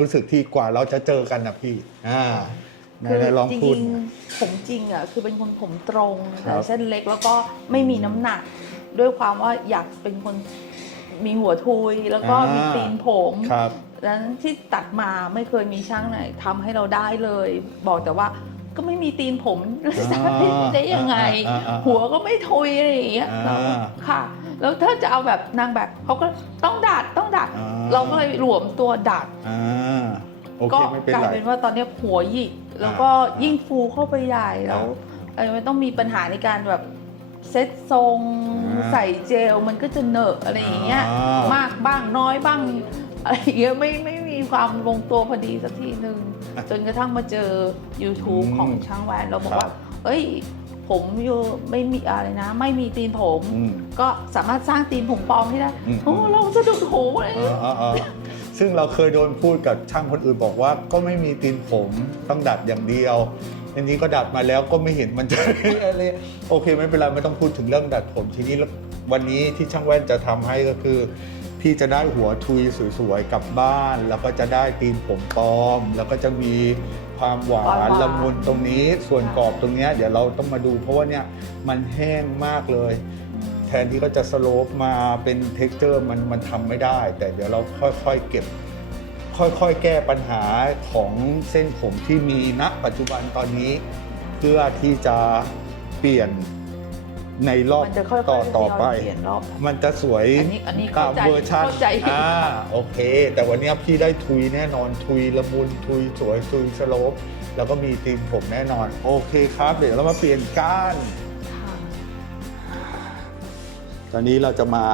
รู้สึกที่กว่าเราจะเจอกันนะพี่ อ่าไหนคือไหนลองจพูดริงๆผมจริงอะคือเป็นคนผมตรงครัแต่บเส้นเล็กแล้วก็ไม่มีน้ำหนัก ด้วยความว่าอยากเป็นคนมีหัวทุยแล้วก็มีตีนผม ครับดังนั้นที่ตัดมาไม่เคยมีช่างไหนทำให้เราได้เลย บอกแต่ว่าก็ไม่มีตีนผมจะได้ได้ยังไงอ่าอ่าอ่าหัวก็ไม่ทุยอะไรอย่างเงี้ยอ่าเราค่ะ แล้วถ้าจะเอาแบบนางแบบเขาก็ต้องดัดต้องดัด อ่า เราก็เลยรวมตัวดัด อ่าโอเคก็ไม่เป็นกลายไร เป็นว่าตอนเนี้ยหัวหยิกแล้วก็อ่ายิ่ยิ่งฟูเข้าไปใหญ่แล้วอ่าเออมันต้องมีปัญหาในการแบบเซ็ตทรงอ่าใส่เจลมันก็จะเหนอะอะไรอย่างเงี้ยอ่าม มากบ้างน้อยบ้างอะไรอย่างเงี้ยไม่ไม่มีความลงตัวพอดีสักทีหนึ่งจนกระทั่งมาเจอ YouTube อืมของช่างแวนเราบอกครับว่า เอ้ย ผมอยู่ไม่มีอะไรนะ ไม่มีตีนผม อืม ก็สามารถสร้างตีนผมปลอมให้ได้อืม โอ้เราสะดุดหูอะไรอย่างเอเงี้อยเออเออซึ่งเราเคยโดนพูดกับช่างคนอื่นบอกว่า ก็ไม่มีตีนผมต้องดัดอย่างเดียวอันนี้ก็ดัดมาแล้วก็ไม่เห็นมันจะ อะไรโอเคไม่เป็นไรไม่ต้องพูดถึงเรื่องดัดผมทีนี้วันนี้ที่ช่างแว่นจะทำให้ก็คือ พี่จะได้หัวทุยสวยๆกลับบ้าน แล้วก็จะได้ตีนผมปลอม แล้วก็จะมีความหวาความหนวานละมุนตรงนี้ ส่วนกรอบตรงเนี้ยเดี๋ยวเราต้องมาดู เพราะว่าเนี่ยมันแห้งมากเลย แทนที่เขาจะสโลปมาเป็นเท็กเจอร์มันมันทำไม่ได้ แต่เดี๋ยวเราค่อยๆเก็บ ค่อยๆแก้ปัญหาของเส้นผมที่มีณปัจจุบันตอนนี้ เพื่อที่จะเปลี่ยน ในรอบมันจะค่อยๆต่อต่อไป เปลี่ยนรอบมันจะสวยอันนี้อันนี้ตาเข้ามใจเวอร์ชันเข้าใจ อ่าโอเค แต่วันนี้พี่ได้ทุยแน่นอนทุยละมุนทุยสวยทุยสโลปแล้วก็มีตีมผมแน่นอน โอเคครับ เดี๋ยวเรามาเปลี่ยนก้านค่ะตอนนี้เราจะมา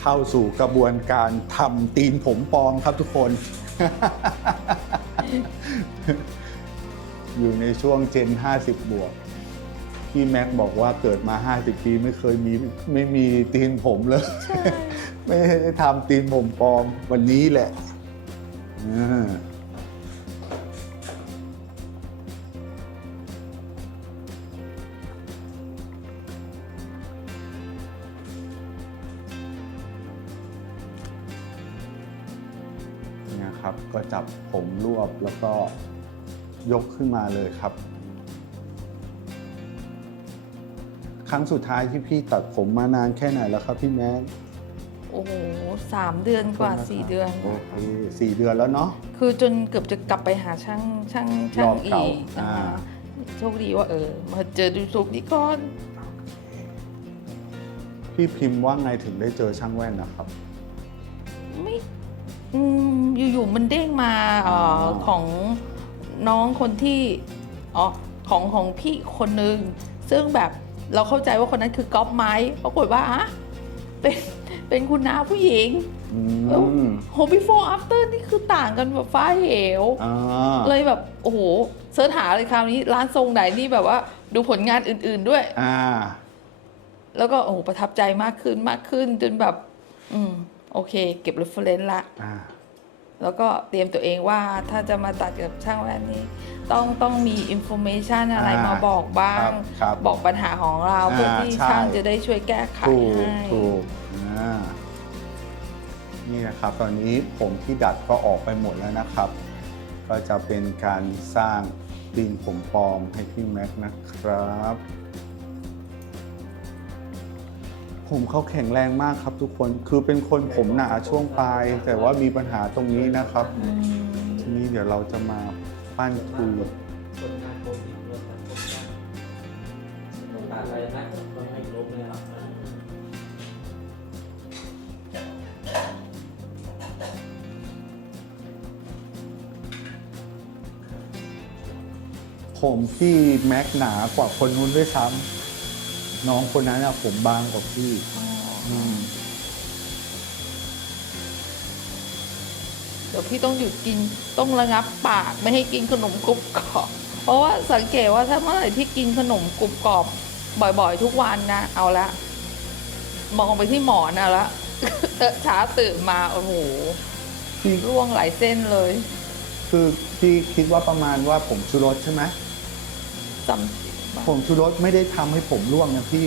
เข้าสู่กระบวนการทำตีนผมปลอมครับทุกคน อยู่ในช่วงเจน 50 บวก พี่แม็กบอกว่าเกิดมา 50 ปีไม่เคยมีไม่มีตีนผมเลยใช่ไม่ได้ทำตีนผมปลอมวันนี้แหละอ่าเนี่ยครับก็จับผมรวบแล้วก็ยกขึ้นมาเลยครับ ครั้งสุดท้ายที่พี่ตัดผมมานานแค่ไหนแล้วครับพี่แม็กโอ้โหสามเดือนกว่าสี่เดือน โอเคสี่เดือนแล้วเนาะ คือจนเกือบจะกลับไปหาช่างช่างช่างรอบอีเก่ากอ่า นะคะโชคดีว่าเออ มาเจอดูทูบนี้ก่อน พี่พิมพ์ว่าไงถึงได้เจอช่างแว่นนะครับ ไม่อืมอยู่ๆมันเด้งมาเอออของน้องคนที่อ๋อของของพี่คนนึง ซึ่งแบบ เราเข้าใจว่าคนนั้นคือก๊อฟไม้ปรากฏว่าอะเป็นเป็นคุณน้าผู้หญิงอืแล้วมโห before after นี่คือต่างกันแบบฟ้าเหวอ่าเลยแบบ โอ้โหเสิร์ชหาเลยคราวนี้ร้านทรงไหนนี่แบบว่าดูผลงานอื่น ๆด้วยอ่าแล้วก็โอ้โหประทับใจมากขึ้นมากขึ้นจนแบบ อืม โอเค เก็บ reference ละอ่า แล้วก็เตรียมตัวเองว่าถ้าจะมาตัดกับช่างแว่นนี้ ต้องต้องมี information อะไรอ่ามมาบอกบ้างครับครับบอกปัญหาของเราอ่าเพื่อที่ใช่ ช่างจะได้ช่วยแก้ไขถูกให้ถูกอ่านี่นะครับ ตอนนี้ผมที่ดัดก็ออกไปหมดแล้วนะครับ ก็จะเป็นการสร้างตีนผมปลอมให้พี่แม็กซ์นะครับ ผมเขาแข็งแรงมากครับทุกคน คือเป็นคนผมหนาช่วงปลาย แต่ว่ามีปัญหาตรงนี้นะครับ ทีนี้เดี๋ยวเราจะมาปั้นคุยผมทั้งผลงานต้องการอะไรนะต้องให้ลบเลยครับผมพี่แม็กหนากว่าคนนู้นด้วยซ้ำ น้องคนนั้นอะผมบางกว่าพี่อ๋ออืมเดี๋ยวพี่ต้องหยุดกินต้องระงับปากไม่ให้กินขนมกรุบกรอบ เพราะว่าสังเกตว่าถ้าเมื่อไหร่ที่กินขนมกรุบกรอบ บ่อยๆ ทุกวันนะเอาละมองไปที่หมอนเอาละเอ่อเช้าตื่นมาโอ้โหพี่ร่วงหลายเส้นเลย คือพี่คิดว่าประมาณว่าผมชูรสใช่ไหมจำ ผมชูรสไม่ได้ทำให้ผมร่วงนะพี่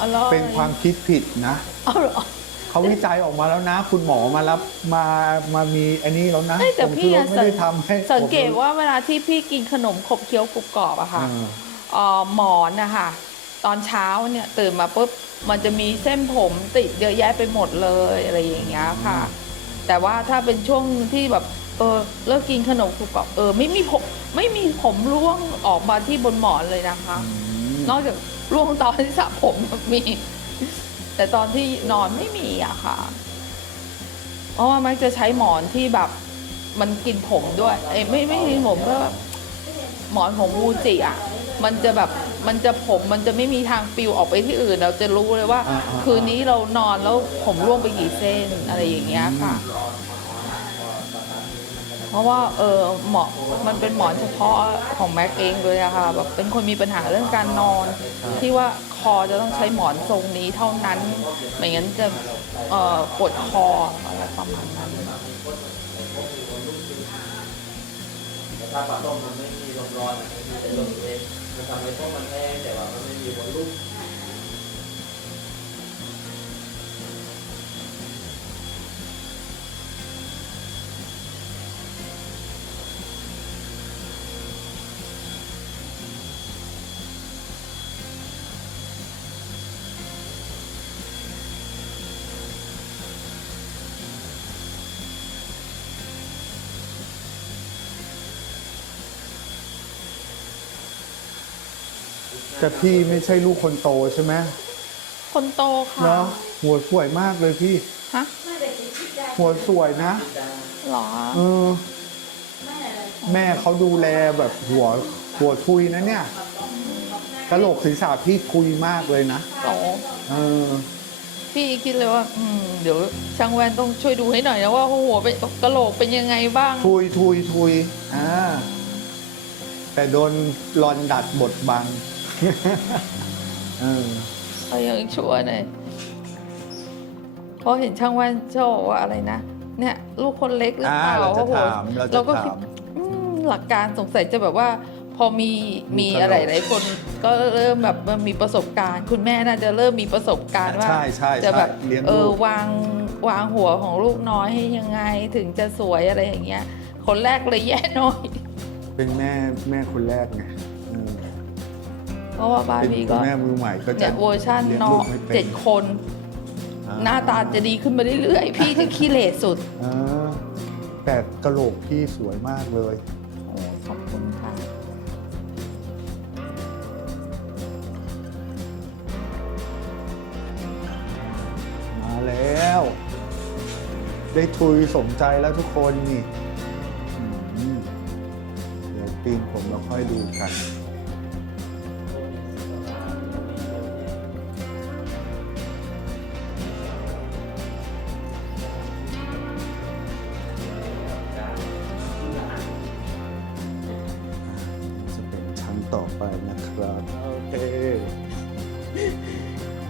อร่อยเป็นความคิดผิดนะเอาเหรอขเขาวิจัยออกมาแล้วนะ คุณหมอมารับมามามีอันนี้แล้วนะเอ้ยแต่ผมพี่คืออะไม่ได้ทำให้สังเกตว่าเวลาที่พี่กินขนมขบเคี้ยวกรุบกรอบอะค่ะอ่าเอ่อหมอนนะคะตอนเช้าเนี่ยตื่นมาปุ๊บมันจะมีเส้นผมติดเยอะแยะไปหมดเลยอะไรอย่างเงี้ยค่ะ แต่ว่าถ้าเป็นช่วงที่แบบเออเลิกกินขนมกรุบกรอบเออไม่มีผม ไม่มีผมร่วงออกมาที่บนหมอนเลยนะคะ นอกจากร่วงตอนที่สระผมมี แต่ตอนที่นอนไม่มีอะค่ะ เพราะว่ามักจะใช้หมอนที่แบบ มันกินผมด้วย เอ้ยไม่ไม่กินผมก็แบบหมอนของมูจิอะมันจะแบบมันจะผมมันจะไม่มีทางปลิวออกไปที่อื่น เราจะรู้เลยว่าอ่าอ่า คืนนี้เรานอนแล้วผมร่วงไปกี่เส้นอะไรอย่างเงี้ยค่ะ เพราะว่าเออหมอมันเป็นหมอนเฉพาะของแม็กเองเลยอะค่ะแบบเป็นคนมีปัญหาเรื่องการนอน ที่ว่าคอจะต้องใช้หมอนทรงนี้เท่านั้นไม่งั้นจะเอ่อปวดคออะไรประมาณนั้นแต่ถ้าปลาต้มมันไม่มีลมร้อนอะมันมีแต่ลมเองมันทำให้พวกมันแห้งแต่ว่ามันไม่มีวอลลุ่ม แต่พี่ไม่ใช่ลูกคนโตใช่ไหมคนโตค่ะเนาะหัวสวยมากเลยพี่ฮะหัวสวยนะหรอเออแม่เขาดูแลแบบหัวหัวทุยนะเนี่ยกระโหลกศีรษะพี่ทุยมากเลยนะโตเออพี่คิดเลยว่าอืมเดี๋ยวช่างแว่นต้องช่วยดูให้หน่อยนะว่าหัวเป็นกระโหลกเป็นยังไงบ้าง ทุยทุยทุยอ่าแต่โดนรอนดัดบทบัง เออเขายังชั่วหน่อยเพราะเห็นช่างแว่นชอบบอกว่าอะไรนะ เนี่ย ลูกคนเล็กหรือเปล่าอ่าเราจะโอ้โหถามเราจะเราก็คิดถามอืมหลักการสงสัยจะแบบว่า พอมีมีมีกระโหลกอะไรหลายคนก็เริ่มแบบมีประสบการณ์ คุณแม่น่าจะเริ่มมีประสบการณ์ว่า ใช่ใช่จะแบบใช่เลี้ยงเอลูอกวางวางหัวของลูกน้อยให้ยังไงถึงจะสวยอะไรอย่างเงี้ย คนแรกเลยแย่หน่อย เป็นแม่แม่คนแรกไงเออ เพราะว่าบาร์เป็นบี้คุก็ณแม่มือใหม่ก็จะเนี่ยเวอร์ชันลี้ยงน้อลูงกไม่ป็นเจ็ดคนอ่หน้าตาจะดีขึ้นมาเรื่อยๆ พี่จะขี้เหร่สุดเออแต่กระโหลกพี่สวยมากเลยโอ้ขอบคุณค่ะมาแล้ว ได้ทุยสมใจแล้วทุกคนนี่อืมเดี๋ยวตีนผมเราค่อยดูกัน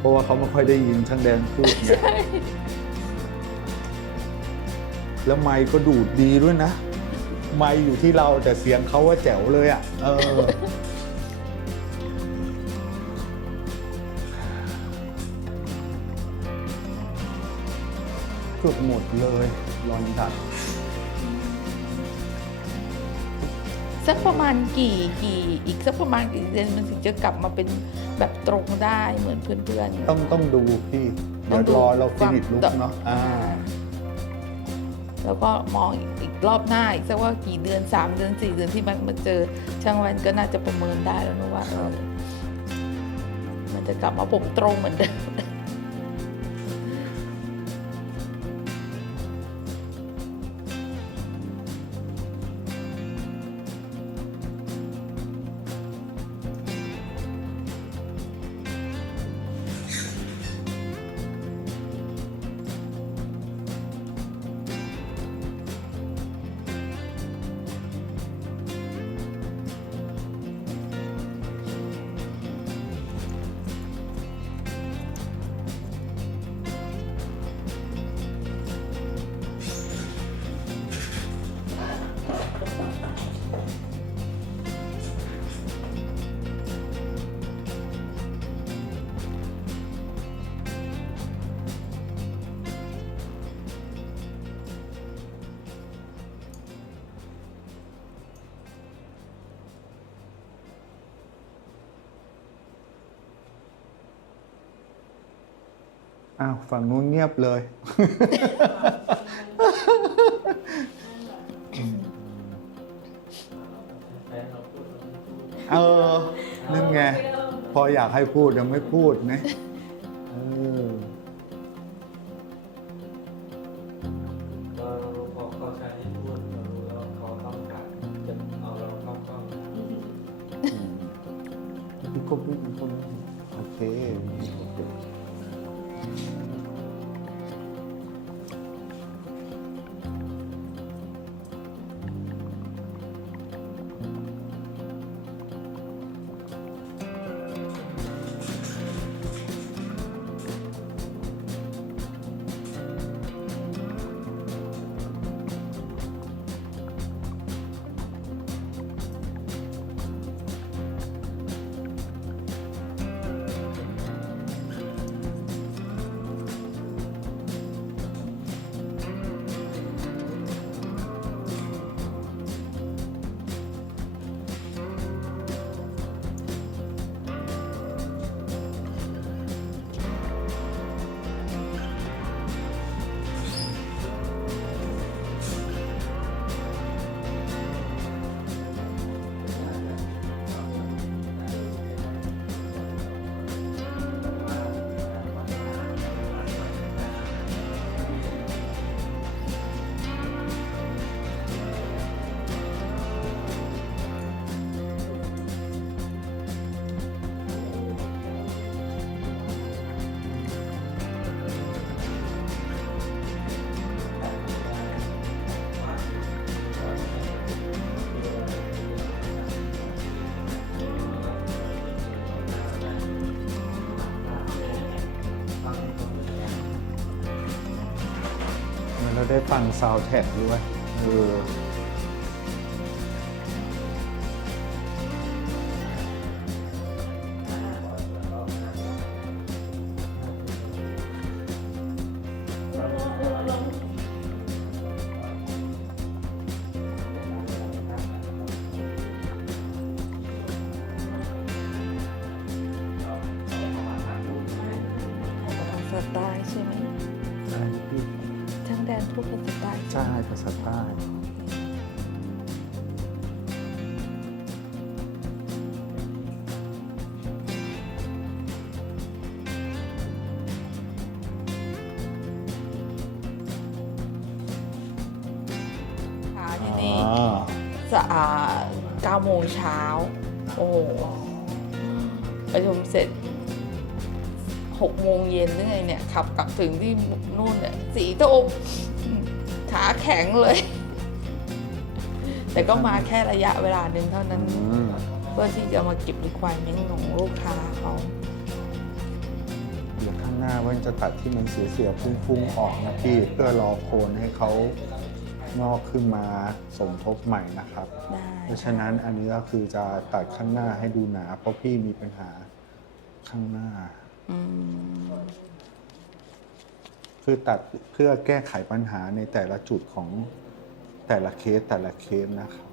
ราะว่าเขาไม่ค่อยได้ยินช่างแดงพูดไงแล้วไมค์ก็ดูดดีด้วยนะ ไมค์อยู่ที่เราแต่เสียงเขาว่าแจ๋วเลยอะ เออ เกือบหมดเลยรอนดัดสักประมาณกี่กี่อีกสักประมาณกี่เดือนมันถึงจะกลับมาเป็น แบบตรงได้เหมือนเพื่อนๆ ต้องต้องดูพี่ต้เดี๋อยงวดูรอเราฟินิชลุกความเนาะอ่าแล้วก็มองอีกรอบหน้าอีกสักว่ากี่เดือนสามเดือนสี่เดือนที่มันมาเจอช่างวันก็น่าจะประเมินได้แล้วนะว่าเออมันจะกลับมาผมตรงเหมือนเดิม อ้าวฝั่งนู้นเงียบเลยเราพูดเราไม่พูดเออนั่นไง พออยากให้พูดยังไม่พูดนะ เราได้ฟังซาวแท็กด้วยเออ สะอาดเก้าโมงเช้าโอ้โหประชุมเสร็จหกโมงเย็นหรือไงเนี่ยขับกลับถึงที่นู่นเนี่ยสี่ทุ่มขาแข็งเลย แต่ก็มาแค่ระยะเวลาหนึ่งเท่านั้นอืมเพื่อที่จะมาเก็บ requirement ของลูกค้าเขาเดี๋ยวข้างหน้าว่าจะตัดที่มันเสียๆฟุ้งๆออกนะพี่เพื่อรอโคนให้เขา งอกขึ้นมาสมทบใหม่นะครับ ได้เพราะฉะนั้นอันนี้ก็คือจะตัดข้างหน้าให้ดูหนา เพราะพี่มีปัญหาข้างหน้า อืมคือตัดเพื่อแก้ไขปัญหาในแต่ละจุดของแต่ละเคสแต่ละเคสนะครับ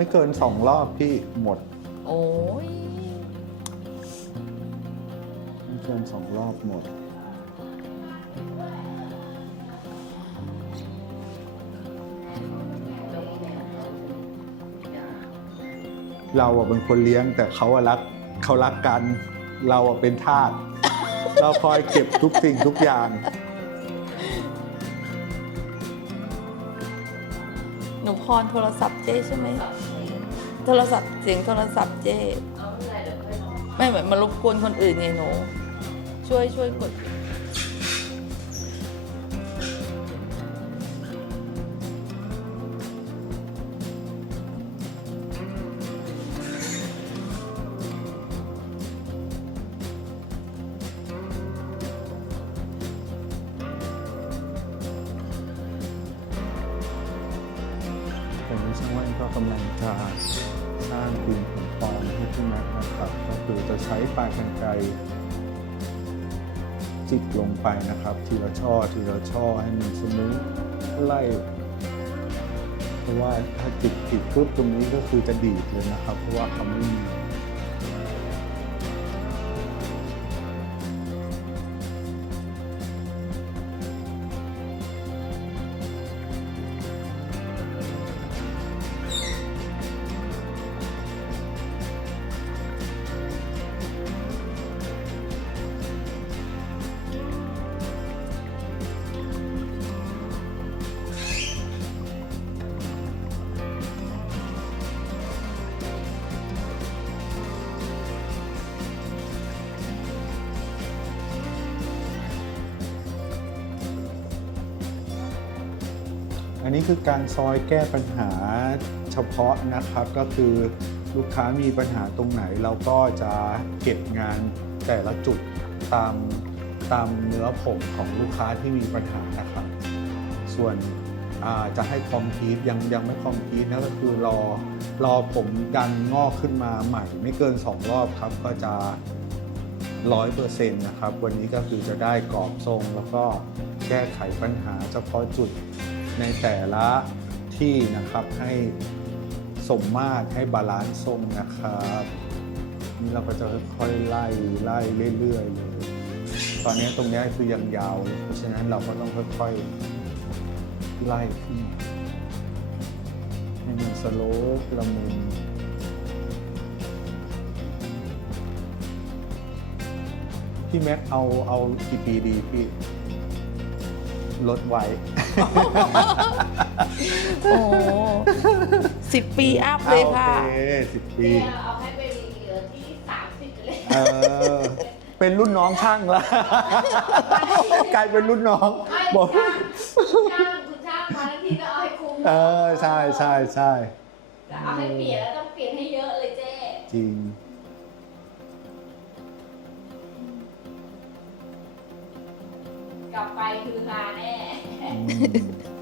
ไม่เกินสองรอบพี่หมด โอ้ยไม่เกินสองรอบหมด เราอะเป็นคนเลี้ยงแต่เขาอะรักเขารักกัน เราอะเป็นทาส เราคอยเก็บทุกสิ่งทุกอย่าง หนูพรโทรศัพท์เจ้ใช่ไหม โทรศัพท์เสียงโทรศัพท์เจ้ไม่เหมือนมารบกวนคนอื่นไงหนูช่วยช่วยกดตอนนี้ช่างว่านก็กำลังจะ สร้างตีนผมปลอมให้พี่แม็กซ์นะครับ ก็คือจะใช้ปลายกรรไกรจิกลงไปนะครับ ทีละช่อทีละช่อให้มันสมูทไล่เพราะว่าถ้าติดติดปุ๊บตรงนี้ก็คือจะดีดเลยนะครับ เพราะว่าเขาไม่มี คือการซอยแก้ปัญหาเฉพาะนะครับ ก็คือลูกค้ามีปัญหาตรงไหนเราก็จะเก็บงานแต่ละจุดตามตามเนื้อผมของลูกค้าที่มีปัญหานะครับ ส่วนจะให้คอมพีทยังยังไม่คอมพีทนะก็คือรอรอผมดันงอกขึ้นมาใหม่ ไม่เกิน 2 รอบครับ ก็จะร้อยเปอร์เซ็นต์นะครับ วันนี้ก็คือจะได้กรอบทรงแล้วก็แก้ไขปัญหาเฉพาะจุด ในแต่ละที่นะครับให้สมมาตรให้บาลานซ์ทรงนะครับนี่เราก็จะค่อยๆไล่ไล่เรื่อยๆเลยตอนนี้ตรงนี้คือยังยาว เพราะฉะนั้นเราก็ต้องค่อยๆไล่ขึ้นมาให้มันสโลปละมุนพี่แม็กเอาเอากี่ปีดีพี่ ลดไว้ โอ้สิบปีอัพเลยค่ะ โอเคสิบปีเดี๋ยวเอาให้ไปเหลือที่สามสิบเลย เออ เป็นรุ่นน้องช่างแล้วกลายเป็นรุ่นน้อง ไม่บอก ช่างช่างคุณช่างมาทั้งทีก็เอาให้คุ้มเออ ใช่ใช่ใช่แต่เอาให้เปลี่ยนแล้วต้องเปลี่ยนให้เยอะเลยเจ๊ จริง กลับไปคือฮาแน่ อืม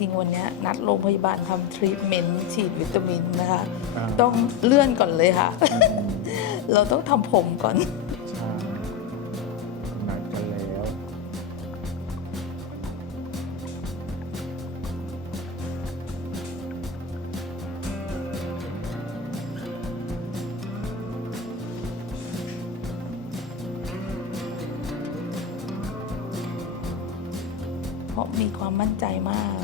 ริง ๆ วันเนี้ยนัดโรงพยาบาลทำทรีทเมนต์ฉีดวิตามินนะคะ อ่า ต้องเลื่อนก่อนเลยค่ะอืมเราต้องทำผมก่อน ใช่นัดกันแล้วเพราะมีความมั่นใจมาก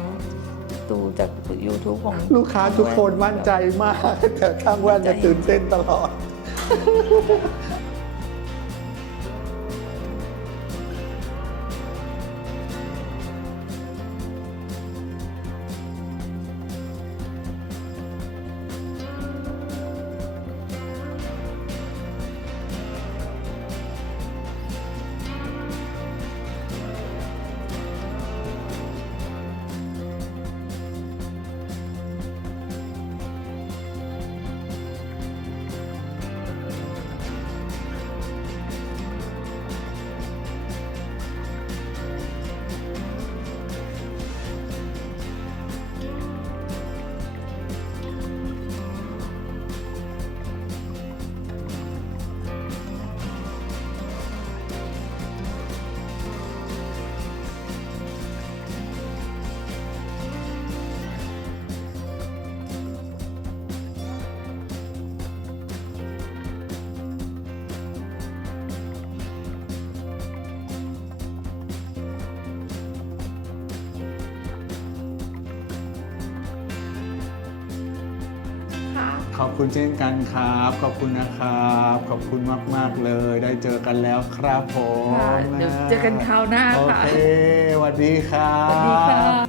ดูจาก YouTube ของลูกค้าทุกคนมั่นใจมาก แต่ข้างแว่นจะตื่นเต้นตลอด คุณเช่นกันครับ ขอบคุณนะครับ ขอบคุณมาก ๆ เลย ได้เจอกันแล้วครับผมค่ะเดี๋ยวเจอกันคราวหน้าโอค่ะ เคสวัสดีครับ สวัสดีค่ะ